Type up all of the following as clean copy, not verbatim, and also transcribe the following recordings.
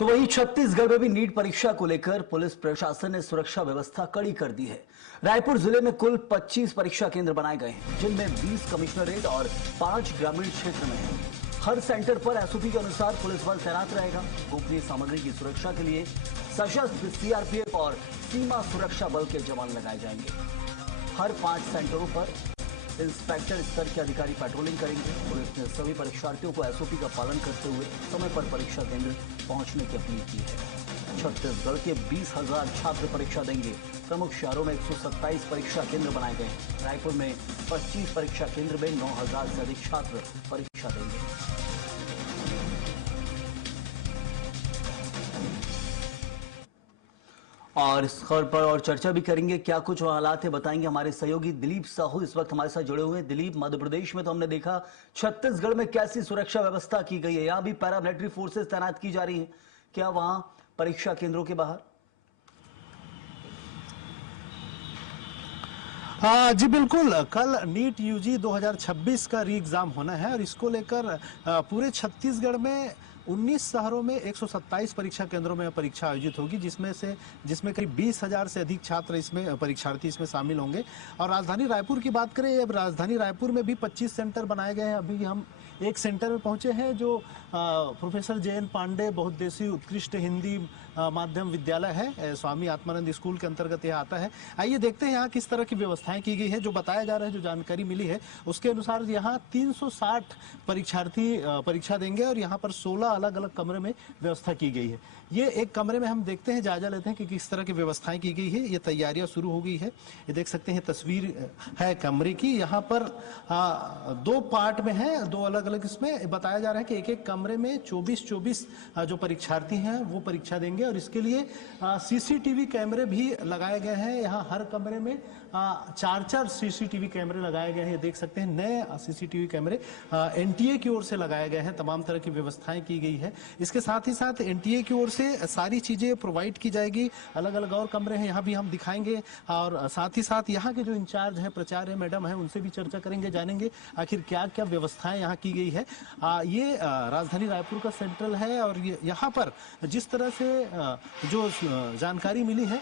तो वहीं छत्तीसगढ़ में भी नीट परीक्षा को लेकर पुलिस प्रशासन ने सुरक्षा व्यवस्था कड़ी कर दी है। रायपुर जिले में कुल 25 परीक्षा केंद्र बनाए गए हैं, जिनमें 20 कमिश्नरेट और 5 ग्रामीण क्षेत्र में हैं। हर सेंटर पर एसओपी के अनुसार पुलिस बल तैनात रहेगा। गोपनीय सामग्री की सुरक्षा के लिए सशस्त्र सीआरपीएफ और सीमा सुरक्षा बल के जवान लगाए जाएंगे। हर 5 सेंटरों पर इंस्पेक्टर स्तर के अधिकारी पेट्रोलिंग करेंगे। पुलिस ने सभी परीक्षार्थियों को एसओपी का पालन करते हुए समय पर परीक्षा केंद्र पहुंचने की अपील की है। छत्तीसगढ़ के 20,000 छात्र परीक्षा देंगे। प्रमुख शहरों में 127 परीक्षा केंद्र बनाए गए हैं। रायपुर में 25 परीक्षा केंद्र में 9,000 से अधिक छात्र परीक्षा देंगे। और इस खबर पर और चर्चा भी करेंगे, क्या कुछ हालात है बताएंगे हमारे सहयोगी दिलीप साहू इस वक्त हमारे साथ जुड़े हुए हैं। दिलीप, मध्य प्रदेश में तो हमने देखा, छत्तीसगढ़ में कैसी सुरक्षा व्यवस्था की गई है? यहाँ भी पैरामिलिट्री फोर्सेस तैनात की जा रही हैं क्या वहां परीक्षा केंद्रों के बाहर? जी बिल्कुल, कल नीट यूजी 2026 का री एग्जाम होना है और इसको लेकर पूरे छत्तीसगढ़ में 19 शहरों में 127 परीक्षा केंद्रों में परीक्षा आयोजित होगी, जिसमें करीब 20,000 से अधिक छात्र इसमें परीक्षार्थी इसमें शामिल होंगे। और राजधानी रायपुर की बात करें, अब राजधानी रायपुर में भी 25 सेंटर बनाए गए हैं। अभी हम एक सेंटर में पहुंचे हैं जो प्रोफेसर जे.एन. पांडे बहुउद्देशीय उत्कृष्ट हिंदी माध्यम विद्यालय है, स्वामी आत्मानंद स्कूल के अंतर्गत यह आता है। आइए देखते हैं यहाँ किस तरह की व्यवस्थाएं की गई है। जो बताया जा रहा है, जो जानकारी मिली है उसके अनुसार यहाँ 360 परीक्षार्थी परीक्षा देंगे और यहाँ पर 16 अलग अलग कमरे में व्यवस्था की गई है। ये एक कमरे में हम देखते हैं, जायजा लेते हैं कि किस तरह की व्यवस्थाएं की गई है। ये तैयारियां शुरू हो गई है। ये देख सकते हैं, तस्वीर है कमरे की। यहाँ पर 2 पार्ट में है, 2 अलग अलग इसमें बताया जा रहा है कि एक एक कमरे में 24 जो परीक्षार्थी हैं वो परीक्षा देंगे। और इसके लिए सीसीटीवी कैमरे भी लगाए गए हैं। यहाँ हर कमरे में 4 सीसीटीवी कैमरे लगाए गए हैं। देख सकते हैं, नए सीसीटीवी कैमरे एनटीए की ओर से लगाए गए हैं। तमाम तरह की व्यवस्थाएं की गई है। इसके साथ ही साथ एनटीए की ओर से सारी चीजें प्रोवाइड की जाएगी। अलग अलग और कमरे हैं, यहाँ भी हम दिखाएंगे। और साथ ही साथ यहाँ के जो इंचार्ज है, प्राचार्य मैडम है, उनसे भी चर्चा करेंगे, जानेंगे आखिर क्या क्या व्यवस्थाएं यहाँ की गई है। ये राजधानी रायपुर का सेंट्रल है और यहाँ पर जिस तरह से जो जानकारी मिली है,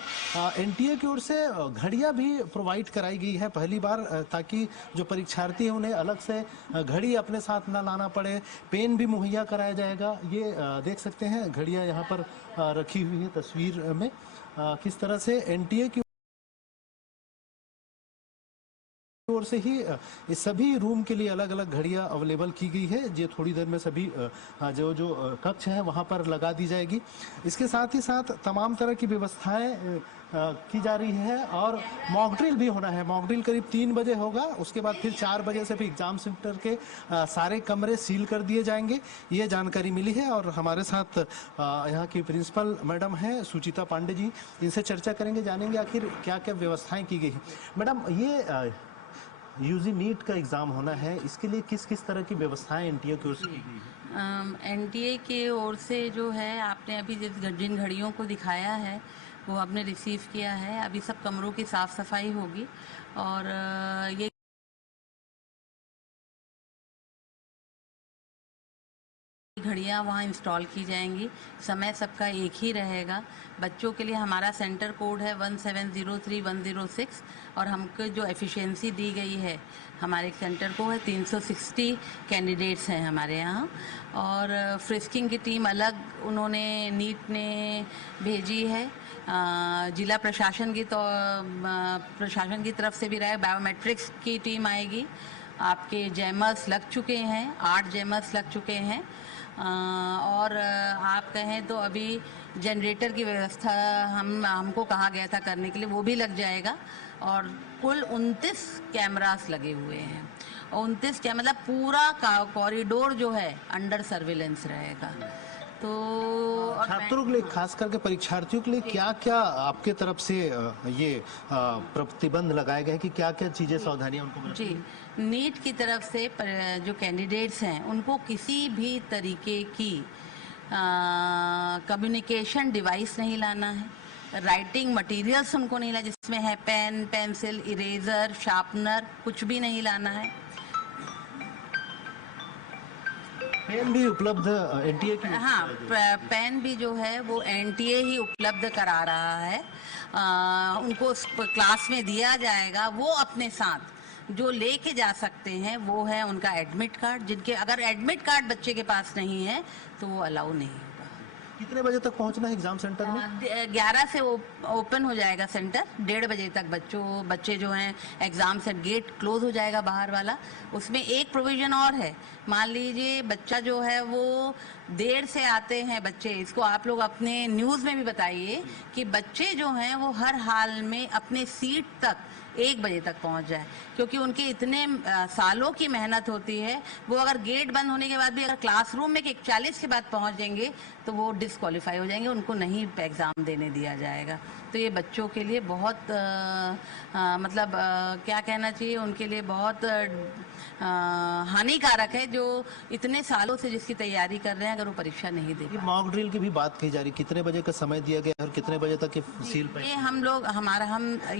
एनटीए की ओर से घड़ियां भी प्रोवाइड कराई गई है पहली बार, ताकि जो परीक्षार्थी हैं उन्हें अलग से घड़ी अपने साथ ना लाना पड़े। पेन भी मुहैया कराया जाएगा। ये देख सकते हैं, घड़ियां यहाँ पर रखी हुई है तस्वीर में, किस तरह से एनटीए की ओर से ही इस सभी रूम के लिए अलग अलग घड़ियां अवेलेबल की गई है। ये थोड़ी देर में सभी जो कक्ष हैं वहां पर लगा दी जाएगी। इसके साथ ही साथ तमाम तरह की व्यवस्थाएं की जा रही है और मॉक ड्रिल भी होना है। मॉक ड्रिल करीब 3 बजे होगा। उसके बाद फिर 4 बजे से भी एग्जाम सेंटर के सारे कमरे सील कर दिए जाएंगे। ये जानकारी मिली है और हमारे साथ यहाँ की प्रिंसिपल मैडम हैं सुचिता पांडे जी, इनसे चर्चा करेंगे, जानेंगे आखिर क्या क्या व्यवस्थाएं की गई है। मैडम, ये यूजी नीट का एग्जाम होना है, इसके लिए किस किस तरह की व्यवस्थाएं एनटीए की ओर से की गई है? एनटीए के ओर से जो है, आपने अभी जिन घड़ियों को दिखाया है वो आपने रिसीव किया है। अभी सब कमरों की साफ सफाई होगी और ये घड़ियाँ वहाँ इंस्टॉल की जाएंगी। समय सबका एक ही रहेगा। बच्चों के लिए हमारा सेंटर कोड है 1703106 और हमको जो एफिशिएंसी दी गई है हमारे सेंटर को है 360 कैंडिडेट्स हैं हमारे यहाँ। और फ्रिस्किंग की टीम अलग उन्होंने नीट ने भेजी है। जिला प्रशासन की तरफ से भी रहे। बायोमेट्रिक्स की टीम आएगी। आपके जैमर्स लग चुके हैं, 8 जैमर्स लग चुके हैं। और आप कहें तो अभी जनरेटर की व्यवस्था हमको कहा गया था करने के लिए, वो भी लग जाएगा। और कुल 29 कैमरास लगे हुए हैं। 29 क्या मतलब पूरा कॉरिडोर जो है अंडर सर्विलेंस रहेगा। तो छात्रों के लिए, खास करके परीक्षार्थियों के लिए क्या क्या आपके तरफ से ये प्रतिबंध लगाए गए हैं कि क्या क्या चीजें, सावधानियां उनको? जी, नीट की तरफ से जो कैंडिडेट्स हैं उनको किसी भी तरीके की कम्युनिकेशन डिवाइस नहीं लाना है। राइटिंग मटेरियल्स उनको नहीं लाना, जिसमें है पेन, पेंसिल, इरेजर, शार्पनर, कुछ भी नहीं लाना है। पेन भी उपलब्ध एनटीए की? हाँ, पेन भी जो है वो एनटीए ही उपलब्ध करा रहा है। उनको क्लास में दिया जाएगा, वो अपने साथ जो लेके जा सकते हैं वो है उनका एडमिट कार्ड। जिनके अगर एडमिट कार्ड बच्चे के पास नहीं है तो वो अलाउ नहीं होगा। कितने बजे तक पहुंचना है एग्जाम सेंटर में? 11 से ओपन हो जाएगा सेंटर। 1:30 बजे तक बच्चे जो हैं एग्जाम से गेट क्लोज हो जाएगा बाहर वाला। उसमें एक प्रोविजन और है, मान लीजिए बच्चा जो है वो देर से आते हैं बच्चे, इसको आप लोग अपने न्यूज़ में भी बताइए कि बच्चे जो हैं वो हर हाल में अपने सीट तक 1 बजे तक पहुंच जाए, क्योंकि उनके इतने सालों की मेहनत होती है। वो अगर गेट बंद होने के बाद भी अगर क्लासरूम में 40 के बाद पहुंचेंगे तो वो डिस्क्वालीफाई हो जाएंगे, उनको नहीं एग्ज़ाम देने दिया जाएगा। तो ये बच्चों के लिए बहुत क्या कहना चाहिए, उनके लिए बहुत हानिकारक है, जो इतने सालों से जिसकी तैयारी कर रहे हैं, अगर वो परीक्षा नहीं दे पाए। मॉक ड्रिल की भी बात की जा रही, कितने बजे का समय दिया गया और कितने बजे तक सील पे?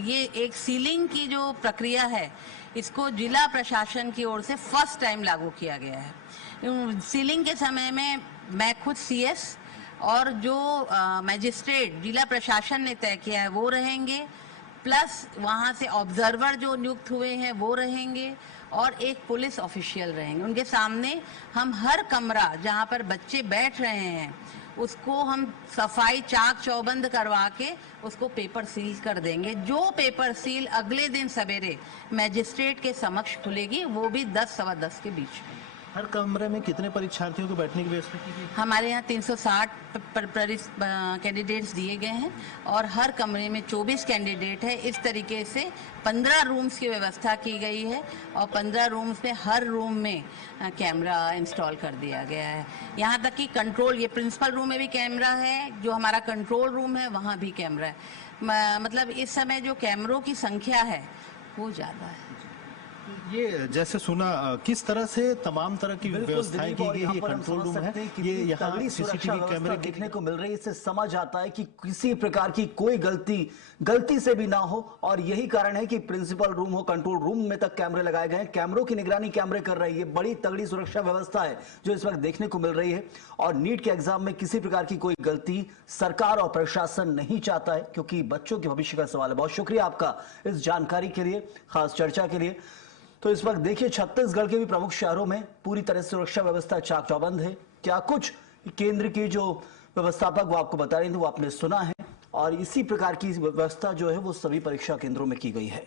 ये एक सीलिंग की जो प्रक्रिया है, इसको जिला प्रशासन की ओर से फर्स्ट टाइम लागू किया गया है। सीलिंग के समय में मैं खुद सीएस और जो मजिस्ट्रेट जिला प्रशासन ने तय किया है वो रहेंगे, प्लस वहाँ से ऑब्जर्वर जो नियुक्त हुए हैं वो रहेंगे और एक पुलिस ऑफिशियल रहेंगे। उनके सामने हम हर कमरा जहाँ पर बच्चे बैठ रहे हैं उसको हम सफाई चाक चौबंद करवा के उसको पेपर सील कर देंगे। जो पेपर सील अगले दिन सवेरे मजिस्ट्रेट के समक्ष खुलेगी, वो भी 10 सवा 10 के बीच में। हर कमरे में कितने परीक्षार्थियों को बैठने की व्यवस्था की गई? हमारे यहाँ 360 कैंडिडेट्स दिए गए हैं और हर कमरे में 24 कैंडिडेट है। इस तरीके से 15 रूम्स की व्यवस्था की गई है और 15 रूम्स में हर रूम में कैमरा इंस्टॉल कर दिया गया है। यहाँ तक कि कंट्रोल, ये प्रिंसिपल रूम में भी कैमरा है, जो हमारा कंट्रोल रूम है वहाँ भी कैमरा है। मतलब इस समय जो कैमरों की संख्या है वो ज़्यादा है। ये जैसे सुना, किस तरह से तमाम तरह की व्यवस्थाएं की गई, ये कंट्रोल रूम है, ये यहाँ सीसीटीवी कैमरे देखने को मिल रही है। इससे समझ आता है कि किसी प्रकार की कोई गलती से भी ना हो, और यही कारण है कि प्रिंसिपल रूम हो, कंट्रोल रूम में तक कैमरे लगाए गए हैं। कैमरों की निगरानी कैमरे कर रही है। बड़ी तगड़ी सुरक्षा व्यवस्था है जो इस वक्त देखने को मिल रही है। और नीट के एग्जाम में किसी प्रकार की कोई गलती सरकार और प्रशासन नहीं चाहता है, क्योंकि बच्चों के भविष्य का सवाल है। बहुत शुक्रिया आपका इस जानकारी के लिए, खास चर्चा के लिए। तो इस वक्त देखिए, छत्तीसगढ़ के भी प्रमुख शहरों में पूरी तरह से सुरक्षा व्यवस्था चाक चौबंद है। क्या कुछ केंद्र की जो व्यवस्थापक वो आपको बता रहे थे वो आपने सुना है, और इसी प्रकार की व्यवस्था जो है वो सभी परीक्षा केंद्रों में की गई है।